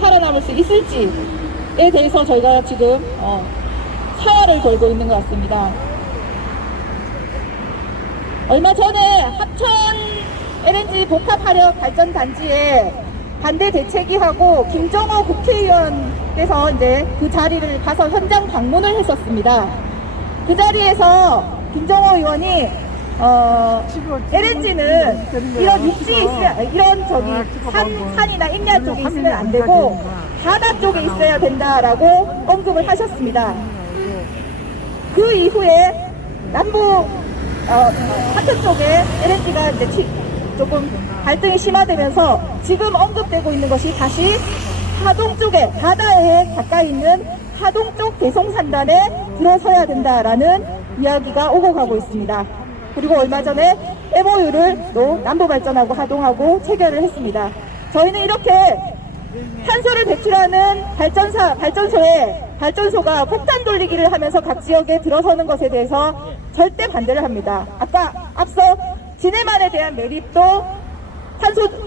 살아남을 수 있을지에 대해서 저희가 지금 사활을 걸고 있는 것 같습니다. 얼마 전에 합천 LNG 복합화력 발전단지에 반대 대책위하고 김정호 국회의원께서 이제 그 자리를 가서 현장 방문을 했었습니다. 그 자리에서 김정호 의원이 LNG는 이런 육지에 있어야, 이런 산이나 임야 쪽에 있으면 안 되고 바다 쪽에 있어야 된다라고 언급을 하셨습니다. 그 이후에 남부 하천 쪽에 LNG가 이제 조금 갈등이 심화되면서 지금 언급되고 있는 것이 다시 하동 쪽에, 바다에 가까이 있는 하동 쪽 대송산단에 들어서야 된다라는 이야기가 오고 가고 있습니다. 그리고 얼마 전에 MOU를 또 남부발전하고 하동하고 체결을 했습니다. 저희는 이렇게 탄소를 배출하는 발전소가 폭탄 돌리기를 하면서 각 지역에 들어서는 것에 대해서 절대 반대를 합니다. 앞서 진해만에 대한 매립도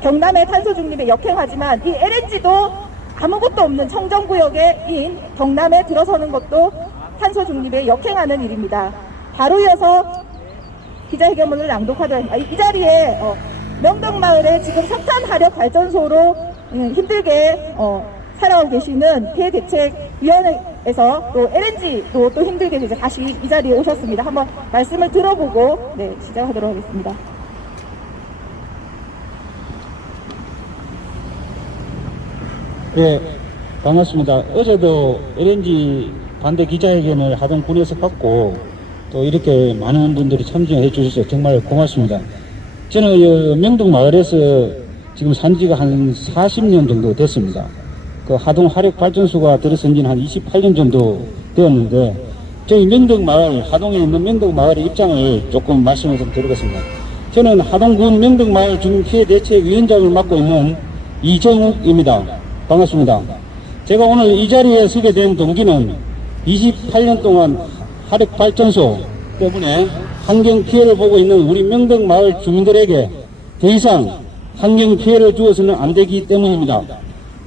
경남의 탄소 중립에 역행하지만 이 LNG도 아무것도 없는 청정구역인 경남에 들어서는 것도 탄소 중립에 역행하는 일입니다. 바로 이어서 기자회견문을 낭독하도록 하겠습니다. 이 자리에 명덕마을에 지금 석탄화력 발전소로 힘들게 살아오고 계시는 피해대책위원회에서 또 LNG도 또 힘들게 이제 다시 이 자리에 오셨습니다. 한번 말씀을 들어보고 시작하도록 하겠습니다. 네, 반갑습니다. 어제도 LNG 반대 기자회견을 하동군에서 갖고 또 이렇게 많은 분들이 참여해 주셔서 정말 고맙습니다. 저는 명동마을에서 지금 산지가 한 40년 정도 됐습니다. 그 하동 화력발전소가 들어선 지는 한 28년 정도 되었는데, 저희 명덕마을, 하동에 있는 명덕마을의 입장을 조금 말씀을 좀 드리겠습니다. 저는 하동군 명덕마을 주민피해대책위원장을 맡고 있는 이정욱입니다. 반갑습니다. 제가 오늘 이 자리에 서게 된 동기는 28년 동안 화력발전소 때문에 환경 피해를 보고 있는 우리 명덕마을 주민들에게 더 이상 환경 피해를 주어서는 안 되기 때문입니다.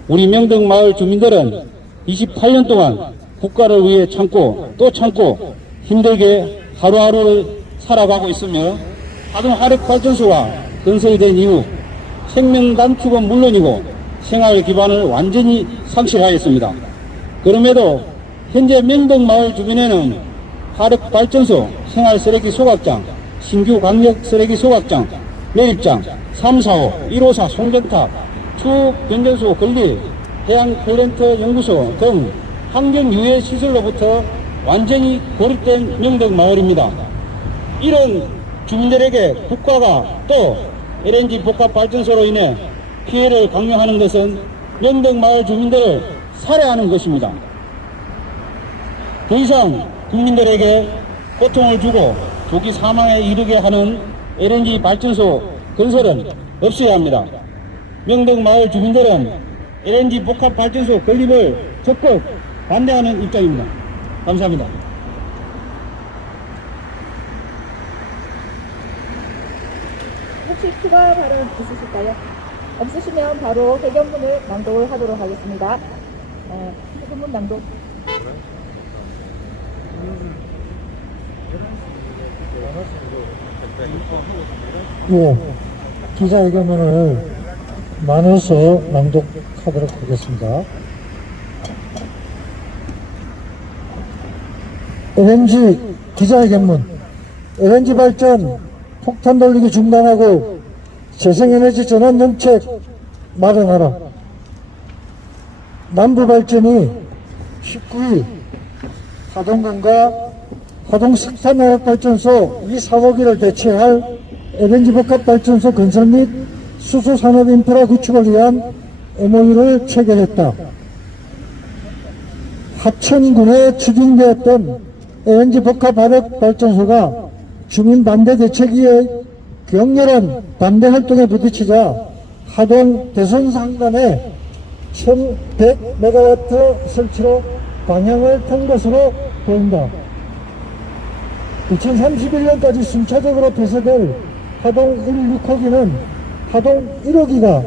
우리 명덕마을 주민들은 28년 동안 국가를 위해 참고 또 참고 힘들게 하루하루를 살아가고 있으며, 하동 화력발전소가 건설된 이후 생명 단축은 물론이고 생활 기반을 완전히 상실하였습니다. 그럼에도 현재 명덕마을 주변에는 화력발전소, 생활쓰레기 소각장, 신규 강력 쓰레기 소각장, 매립장, 345, 154 송전탑, 추변전소 건립, 해양플랜트 연구소 등 환경유해 시설로부터 완전히 고립된 명덕마을입니다. 이런 주민들에게 국가가 또 LNG 복합발전소로 인해 피해를 강요하는 것은 명덕마을 주민들을 살해하는 것입니다. 더 이상 국민들에게 고통을 주고 조기 사망에 이르게 하는 LNG 발전소 건설은 없어야 합니다. 명덕마을 주민들은 LNG 복합발전소 건립을 적극 반대하는 입장입니다. 감사합니다. 혹시 추가 발언 있으실까요? 없으시면 바로 회견문을 낭독을 하도록 하겠습니다. 회견문 낭독. 예, 기자회견문을 나눠서 낭독하도록 하겠습니다. LNG 기자회견문. LNG 발전 폭탄 돌리기 중단하고 재생에너지 전환 정책 마련하라. 남부발전이 19일 하동군과 하동 석탄화력발전소 이 사호기를 대체할 LNG 복합발전소 건설 및 수소산업 인프라 구축을 위한 MOU를 체결했다. 하천군에 추진되었던 LNG 복합화력발전소가 주민 반대 대책위의 격렬한 반대 활동에 부딪히자 하동 대선상단에 1100메가와트 설치로 방향을 튼 것으로 보인다. 2031년까지 순차적으로 폐쇄될 하동 1, 6호기는 하동 1호기가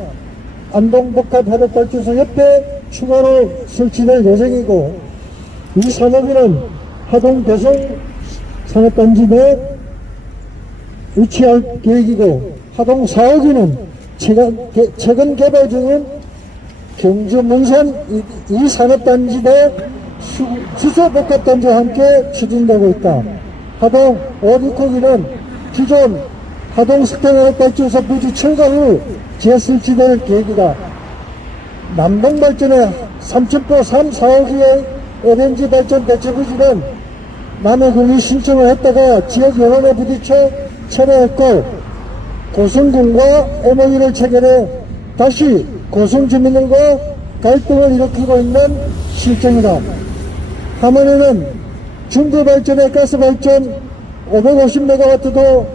안동복합화력발전소 옆에 추가로 설치될 예정이고, 이 산업에는 하동 대성 산업단지 내에 위치할 계획이고, 하동 4호기는 최근 개발 중인 경주 문산 이 산업단지 내 주소복합단지와 함께 추진되고 있다. 하동 5, 6호기는 기존 하동 석탄화력발전소 부지 철거 후 재설치될 계획이다. 남동발전의 삼천포 3, 4호기의 LNG 발전 대체부지는 남의 권리 신청을 했다가 지역 여론에 부딪혀 철회했고, 고성군과 MOU를 체결해 다시 고성 주민들과 갈등을 일으키고 있는 실정이다. 함안에는 중부발전의 가스발전 550MW도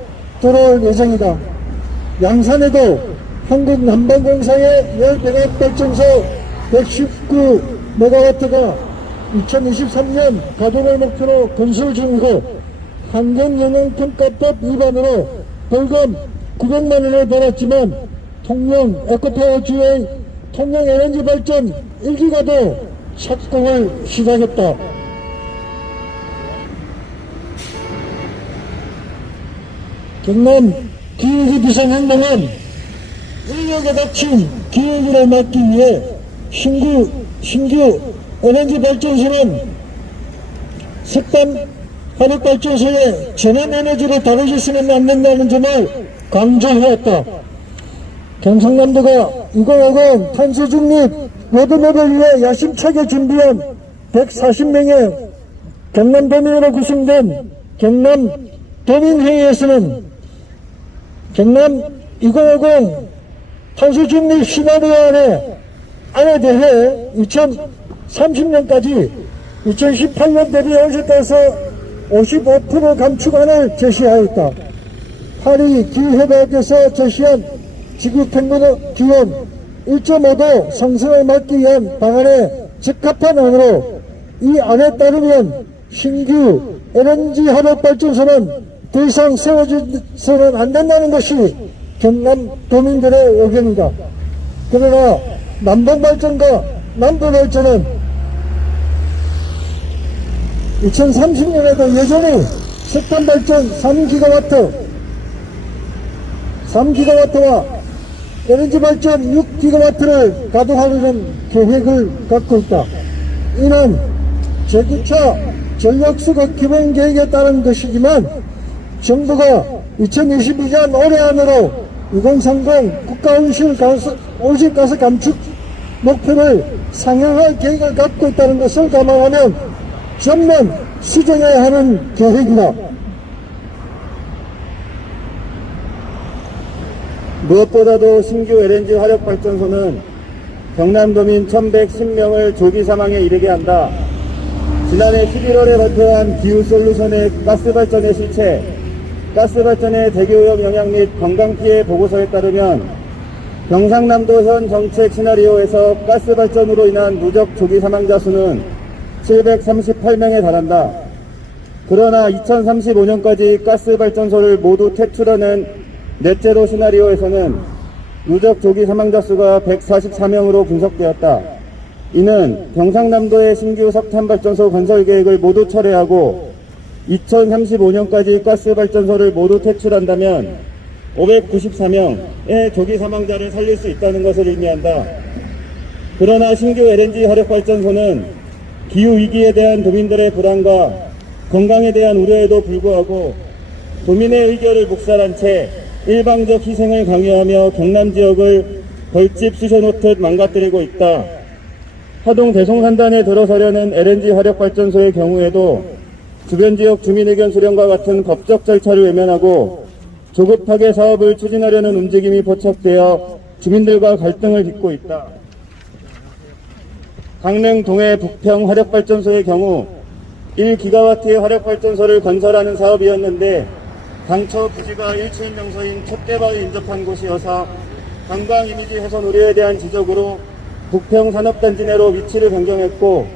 들어올 예정이다. 양산에도 한국난방공사의 열배각발전소 119MW가 2023년 가동을 목표로 건설 중이고, 환경영향평가법 위반으로 벌금 900만원을 받았지만 통영 에코파워주의 통영 LNG 발전 1기가도 착공을 시작했다. 경남 기후위기 비상행동은 인력에 닥친 기후위기를 막기 위해 신규 LNG 발전소는 석탄 화력발전소에 전환에너지를 다루시면 안 된다는 점을 강조해왔다. 경상남도가 2050 탄소중립 로드맵을 위해 야심차게 준비한 140명의 경남도민으로 구성된 경남도민회의에서는 경남 2050 탄소중립 시나리오 안에 대해 2030년까지 2018년 대비 현실에서 55% 감축안을 제시하였다. 파리 기후협약에서 제시한 지구평균 기온 1.5도 상승을 막기 위한 방안에 적합한 안으로, 이 안에 따르면 신규 LNG 화력발전소는 더 이상 세워져서는 안 된다는 것이 경남 도민들의 의견이다. 그러나 남동발전과 남부발전은 2030년에도 여전히 석탄발전 3GW와 LNG 발전 6GW를 가동하려는 계획을 갖고 있다. 이는 제주차 전력수급 기본계획에 따른 것이지만 정부가 2022년 올해 안으로 2030 국가온실가스 감축 목표를 상향할 계획을 갖고 있다는 것을 감안하면 전면 수정해야 하는 계획이다. 무엇보다도 신규 LNG 화력발전소는 경남도민 1110명을 조기 사망에 이르게 한다. 지난해 11월에 발표한 기후솔루션의 가스발전의 실체, 가스발전의 대기오염 영향 및 건강피해 보고서에 따르면 경상남도 현 정책 시나리오에서 가스발전으로 인한 누적 조기 사망자 수는 738명에 달한다. 그러나 2035년까지 가스발전소를 모두 퇴출하는 넷제로 시나리오에서는 누적 조기 사망자 수가 144명으로 분석되었다. 이는 경상남도의 신규 석탄발전소 건설 계획을 모두 철회하고 2035년까지 가스발전소를 모두 퇴출한다면 594명의 조기 사망자를 살릴 수 있다는 것을 의미한다. 그러나 신규 LNG 화력발전소는 기후위기에 대한 도민들의 불안과 건강에 대한 우려에도 불구하고 도민의 의견을 묵살한 채 일방적 희생을 강요하며 경남 지역을 벌집 쑤셔놓듯 망가뜨리고 있다. 하동 대송산단에 들어서려는 LNG 화력발전소의 경우에도 주변 지역 주민 의견 수렴과 같은 법적 절차를 외면하고 조급하게 사업을 추진하려는 움직임이 포착되어 주민들과 갈등을 빚고 있다. 강릉 동해 북평 화력발전소의 경우 1GW의 화력발전소를 건설하는 사업이었는데 당초 부지가 일체인 명소인 촛대바위 인접한 곳이어서 관광 이미지 훼손 우려에 대한 지적으로 북평 산업단지 내로 위치를 변경했고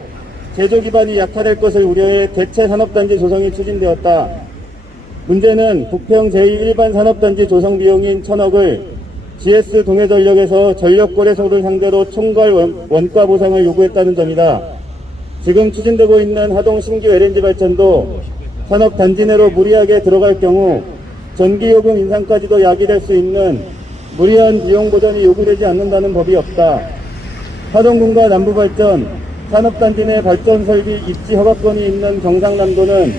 제조 기반이 약화될 것을 우려해 대체 산업단지 조성이 추진되었다. 문제는 북평 제2 일반 산업단지 조성 비용인 1,000억을 GS 동해전력에서 전력 거래소를 상대로 총괄 원가 보상을 요구했다는 점이다. 지금 추진되고 있는 하동 신규 LNG 발전도 산업 단지 내로 무리하게 들어갈 경우 전기요금 인상까지도 야기될 수 있는 무리한 비용 보전이 요구되지 않는다는 법이 없다. 하동군과 남부발전, 산업단지 내 발전 설비 입지 허가권이 있는 경상남도는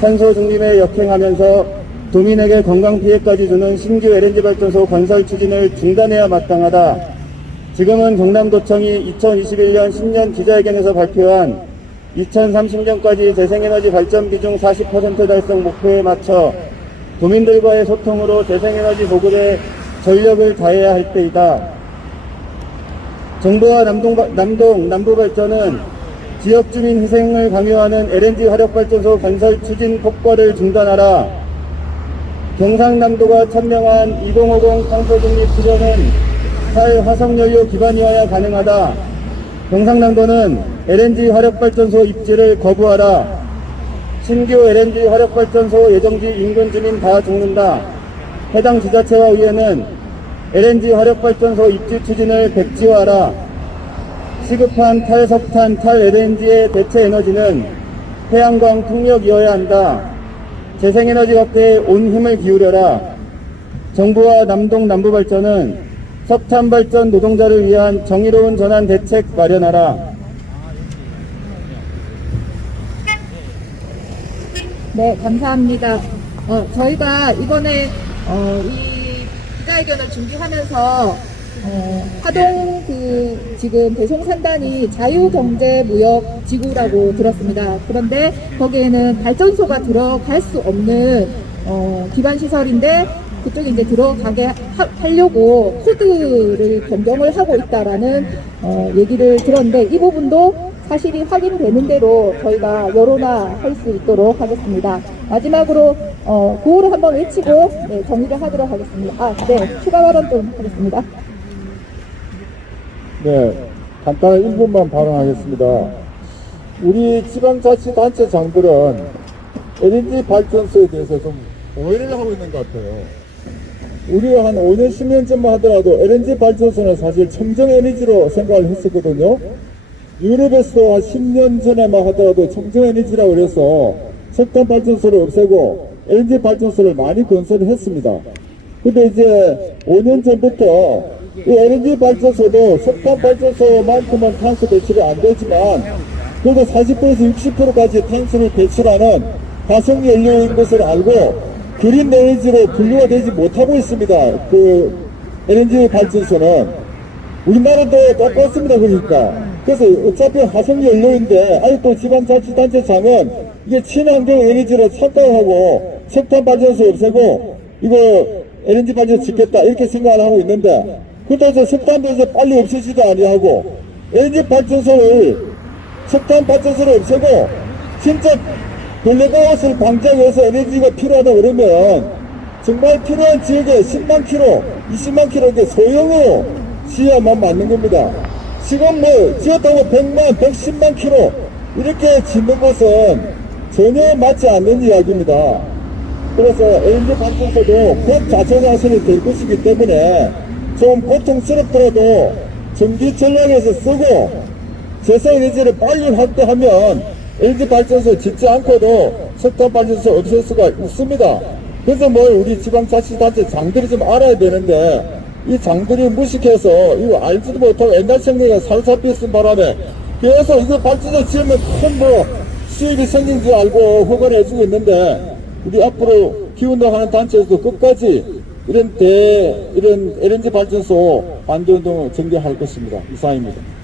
탄소 중립에 역행하면서 도민에게 건강 피해까지 주는 신규 LNG 발전소 건설 추진을 중단해야 마땅하다. 지금은 경남도청이 2021년 신년 기자회견에서 발표한 2030년까지 재생에너지 발전 비중 40% 달성 목표에 맞춰 도민들과의 소통으로 재생에너지 보급에 전력을 다해야 할 때이다. 정부와 남부발전은 지역주민 희생을 강요하는 LNG 화력발전소 건설 추진 폭발을 중단하라. 경상남도가 천명한 2050 탄소중립 수련은 탈화석연료 기반이어야 가능하다. 경상남도는 LNG 화력발전소 입지를 거부하라. 신규 LNG 화력발전소 예정지 인근 주민 다 죽는다. 해당 지자체와 의회는 LNG 화력발전소 입지 추진을 백지화하라. 시급한 탈석탄, 탈LNG의 대체 에너지는 태양광 풍력이어야 한다. 재생에너지 확대에 온 힘을 기울여라. 정부와 남부발전은 석탄발전 노동자를 위한 정의로운 전환 대책 마련하라. 네, 감사합니다. 저희가 이번에 이 기자회견을 준비하면서 하동 지금 대송산단이 자유경제무역지구라고 들었습니다. 그런데 거기에는 발전소가 들어갈 수 없는 기반시설인데 그쪽에 이제 들어가게 하려고 코드를 변경을 하고 있다라는 얘기를 들었는데 이 부분도 사실이 확인되는 대로 저희가 여론화할 수 있도록 하겠습니다. 마지막으로 구호를 한번 외치고 네, 정리를 하도록 하겠습니다. 네, 추가 발언 좀 하겠습니다. 네, 간단한 1분만 발언하겠습니다. 우리 지방자치단체장들은 LNG 발전소에 대해서 좀 오해를 하고 있는 것 같아요. 우리가 한 5년, 10년 전만 하더라도 LNG 발전소는 사실 청정에너지로 생각을 했었거든요. 유럽에서 한 10년 전에만 하더라도 청정에너지라고 그래서 석탄 발전소를 없애고 LNG 발전소를 많이 건설을 했습니다. 근데 이제 5년 전부터 이 LNG 발전소도 석탄 발전소만큼은 탄소 배출이 안 되지만 그래도 40%에서 60%까지 탄소를 배출하는 화석연료인 것을 알고 그린 에너지로 분류가 되지 못하고 있습니다. 그 LNG 발전소는 우리나라도 똑같습니다. 그러니까 그래서 어차피 화석연료인데 아직도 지방자치단체장은 이게 친환경 에너지로 착각하고 석탄 발전소 없애고 이거 LNG 발전소 짓겠다 이렇게 생각을 하고 있는데 그렇다고 해서 석탄 발전소 빨리 없애지도 아니하고 LNG 발전소를 석탄 발전소를 없애고 진짜 블랙아웃을 방지하기 위해서 에너지가 필요하다 그러면 정말 필요한 지역에 10만 킬로, 20만 킬로 이렇게 소형으로 지어야만 맞는 겁니다. 지금 뭐 지었다고 100만, 110만 킬로 이렇게 짓는 것은 전혀 맞지 않는 이야기입니다. 그래서 LNG 발전소도 곧 자체화설이 될 것이기 때문에 좀 고통스럽더라도 전기 전략에서 쓰고 재생에너지를 빨리 확대하면 LNG 발전소 짓지 않고도 석탄 발전소 없앨 수가 있습니다. 그래서 뭐 우리 지방자치단체 장들이 좀 알아야 되는데 이 장들이 무식해서 이거 알지도 못하고 옛날 생각에 살살비 쓴 바람에 계속 이거 발전소 지으면 큰 뭐 수입이 생긴 줄 알고 허가해주고 있는데 우리 앞으로 기운동하는 단체에서도 끝까지 이런 LNG 발전소 반대 운동을 전개할 것입니다. 이상입니다.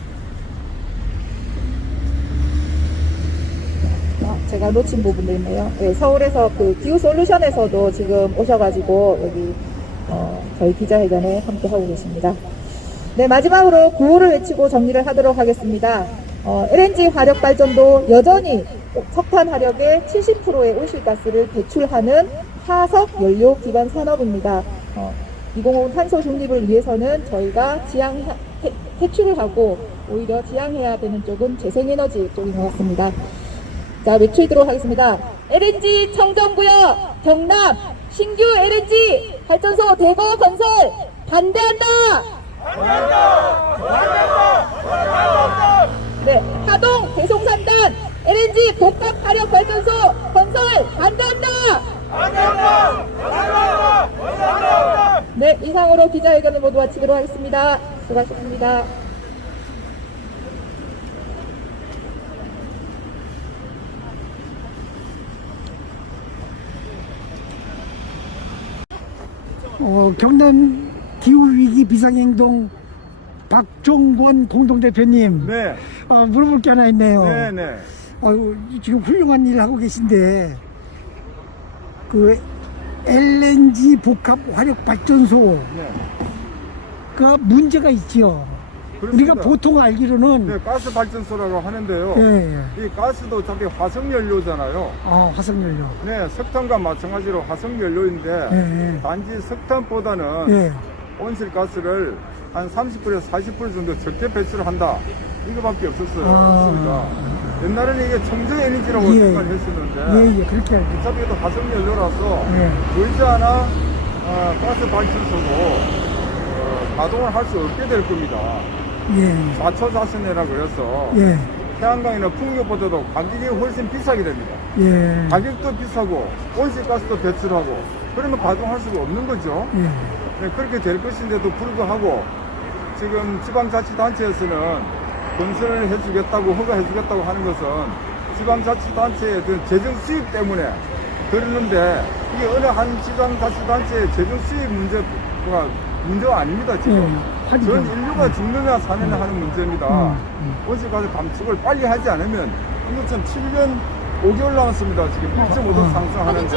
제가 놓친 부분도 있네요. 네, 서울에서 그 기후솔루션에서도 지금 오셔가지고 여기 저희 기자회견에 함께 하고 계십니다. 네, 마지막으로 구호를 외치고 정리를 하도록 하겠습니다. LNG 화력 발전도 여전히 석탄 화력의 70%의 온실가스를 배출하는 화석 연료 기반 산업입니다. 2050 탄소 중립을 위해서는 저희가 퇴출을 하고 오히려 지향해야 되는 쪽은 재생에너지 쪽인 것 같습니다. 자, 외치도록 하겠습니다. LNG 청정구역 경남 신규 LNG 발전소 대거 건설 반대한다. 네, 하동 대송산단 LNG 복합 화력 발전소 건설 반대한다. 네, 이상으로 기자회견을 모두 마치도록 하겠습니다. 수고하셨습니다. 경남 기후위기 비상행동 박종권 공동대표님, 네, 물어볼 게 하나 있네요. 네. 지금 훌륭한 일을 하고 계신데, 그 LNG 복합 화력 발전소, 네. 그 문제가 있죠. 그렇습니다. 우리가 보통 알기로는, 네, 가스 발전소라고 하는데요. 예, 이 가스도 어차피 화석연료잖아요. 화석연료. 네, 석탄과 마찬가지로 화석연료인데 예, 단지 석탄보다는 예, 온실가스를 한 30%에서 40% 정도 적게 배출을 한다. 이거밖에 없었어요. 아. 없습니다. 옛날에는 이게 청정에너지라고 예. 생각을 했었는데 예, 그렇게 알죠. 어차피 이것도 화석연료라서 예, 멀지않아 가스 발전소도 가동을 할 수 없게 될 겁니다. 예, 좌초자선이라고 그래서 예, 태양광이나 풍력보다도 가격이 훨씬 비싸게 됩니다. 예, 가격도 비싸고 온실가스도 배출하고 그러면 가동할 수가 없는 거죠. 예, 네, 그렇게 될 것인데도 불구하고 지금 지방자치단체에서는 건설을 해주겠다고 허가해주겠다고 하는 것은 지방자치단체의 그 재정 수입 때문에 그러는데 이게 어느 한 지방자치단체의 재정 수입 문제가 아닙니다. 지금 하죠. 전 인류가 죽느냐 사느냐 하는 문제입니다. 온실가스 감축을 빨리 하지 않으면 이거 전 7년 5개월 남았습니다. 지금 1.5도 상승하는데.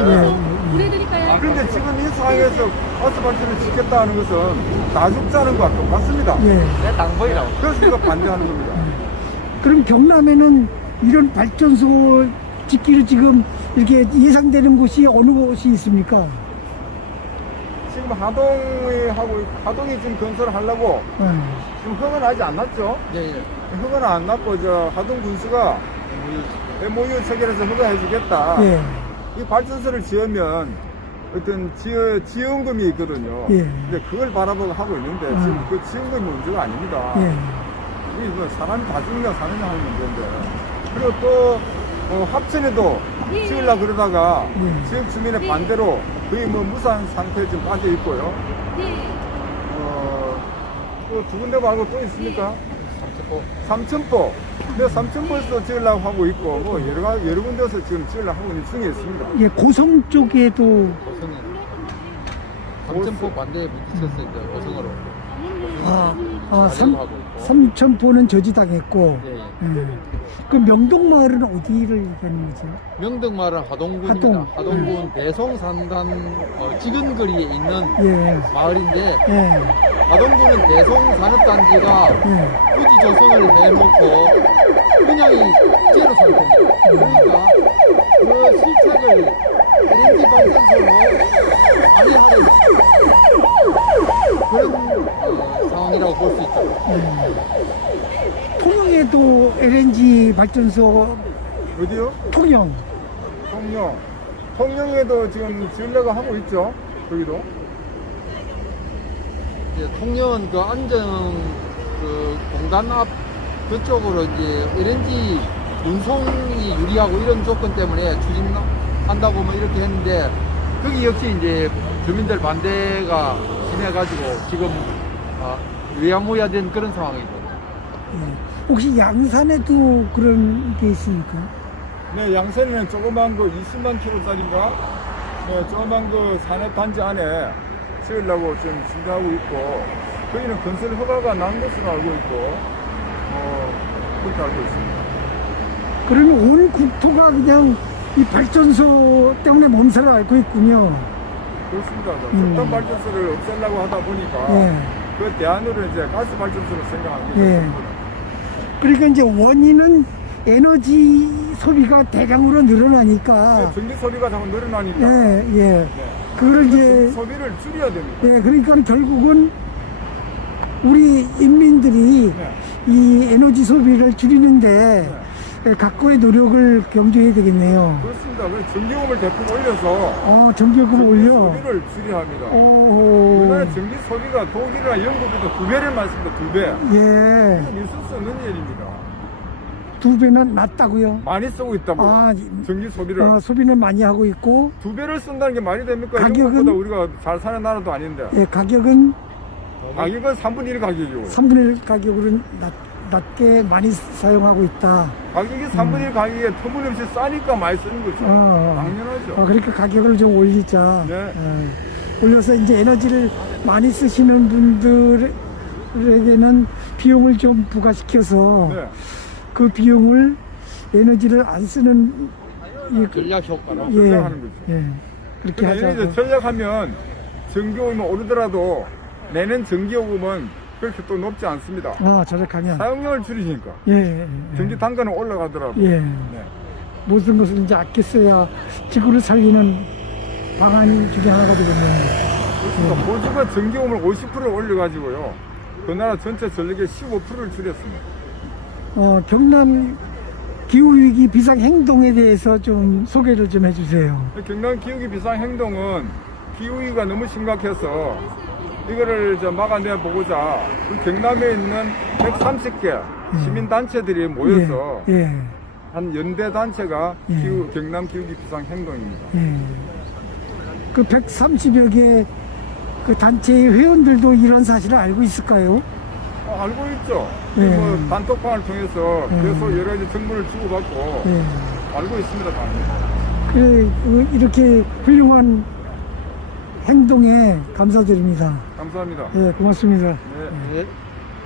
그런데 지금 이 상황에서 가스 발전을 짓겠다 하는 것은 나죽자는 것과 똑같습니다. 예. 그래서 우리가 반대하는 겁니다. 그럼 경남에는 이런 발전소 짓기로 지금 이렇게 예상되는 곳이 어느 곳이 있습니까? 지금 하동이 지금 건설을 하려고 지금 허가는 아직 안 났죠? 허가는 안 났고 하동 군수가 MOU 체결해서 허가해 주겠다. 예, 이 발전소를 지으면 어떤 지원금이 있거든요. 예. 근데 그걸 바라보고 하고 있는데 지금 그 지원금이 문제가 아닙니다. 예, 이게 뭐 사람이 다 죽느냐 사느냐 하는 문제인데. 그리고 또 합천에도 지으려고 그러다가 지역 주민의 반대로 거의 뭐 무산 상태에 지금 빠져 있고요. 또 두 군데 말고 또 있습니까? 삼천포. 근데 삼천포에서 지으려고 하고 있고 뭐 여러 군데에서 지금 지으려고 하고 있는 중에 있습니다. 예, 고성 쪽에도 삼천포 반대에 부딪혔을 때 고성으로 삼천포는 저지당했고, 예, 예. 예. 그 명동마을은 어디를 얘기하는 거죠? 명덕마을은 하동군입니다. 하동. 하동군 대송산단 지근거리에 있는 예, 마을인데 예, 하동군은 대송산업단지가 예, 부지 조성을 해놓고 분양이 제로 상태입니다. 그러니까 그 실책을 LNG 발전소로 많이 하는 그런 상황이라고 볼 수 있죠. 통영에도 LNG 발전소, 어디요? 통영. 통영에도 지금 지으려고 하고 있죠. 거기도. 이제 통영은 그 안정 그 공단 앞 그쪽으로 이제 LNG 운송이 유리하고 이런 조건 때문에 추진한다고 뭐 이렇게 했는데 거기 역시 이제 주민들 반대가 심해가지고 지금 외야무야된 그런 상황이고. 예. 혹시 양산에도 그런 게 있습니까? 네, 양산에는 조그만 거 20만 킬로짜리인가? 네, 조그만 그 산업단지 안에 지으려고 지금 준비하고 있고, 거기는 건설 허가가 난 것으로 알고 있고, 그렇게 알고 있습니다. 그러면 온 국토가 그냥 이 발전소 때문에 몸살을 앓고 있군요. 그렇습니다. 석탄 발전소를 없애려고 하다 보니까, 예. 그 대안으로 이제 가스 발전소를 생각합니다. 예. 그러니까 이제 원인은 에너지 소비가 대량으로 늘어나니까, 전기 소비가 자꾸 늘어나니까, 예, 예. 그걸 이제, 소비를 줄여야 됩니다. 예, 그러니까 결국은 우리 인민들이 네. 이 에너지 소비를 줄이는데 각고의 노력을 경주해야 되겠네요. 그렇습니다. 그 전기요금을 대폭 올려서 전기요금을 올려. 소비를 줄여야 합니다. 오, 우리나라 전기 소비가 독일이나 영국보다 2배를 많습니다. 2배. 예. 이건 있을 수 없는 일입니다. 2배는 낮다고요? 많이 쓰고 있다고. 전기 소비를. 소비는 많이 하고 있고, 2배를 쓴다는 게 말이 됩니까? 가격은? 영국보다 우리가 잘 사는 나라도 아닌데. 예, 가격은 가격은 3분의 1 가격이고. 3분의 1 가격으로 낮게 많이 사용하고 있다. 가격이 3분의 1 가격에 터무니없이 싸니까 많이 쓰는 거죠. 당연하죠. 그러니까 가격을 좀 올리자. 네. 올려서 이제 에너지를 많이 쓰시는 분들에게는 비용을 좀 부과시켜서 네. 그 비용을 에너지를 안 쓰는 전략 효과로. 전략하는 거죠. 예. 그렇게 그러니까 하자고. 이제 전략하면 전기요금이 오르더라도 내는 전기요금은 그렇게 또 높지 않습니다. 절약하면. 사용량을 줄이니까. 예. 전기 단가는 올라가더라도. 예. 네. 모든 것을 이제 아껴 써야 지구를 살리는 방안 중에 하나가 되겠네요. 그렇습니다. 호주가 전기요금을 50%를 올려가지고요. 그 나라 전체 전력의 15%를 줄였습니다. 경남 기후위기 비상행동에 대해서 좀 소개를 좀 해주세요. 경남 기후기 비상행동은 기후위기가 너무 심각해서 이거를 막아내 보고자 우리 경남에 있는 130개 시민단체들이 모여서 예. 한 연대 단체가 예. 경남 기후기 비상행동입니다. 예. 그 130여 개 그 단체의 회원들도 이런 사실을 알고 있을까요? 알고 있죠. 예. 뭐 단톡방을 통해서 예. 계속 여러 가지 정보를 주고받고 예. 알고 있습니다. 당연히. 이렇게 훌륭한 행동에 감사드립니다. 감사합니다. 예, 고맙습니다. 네. 네.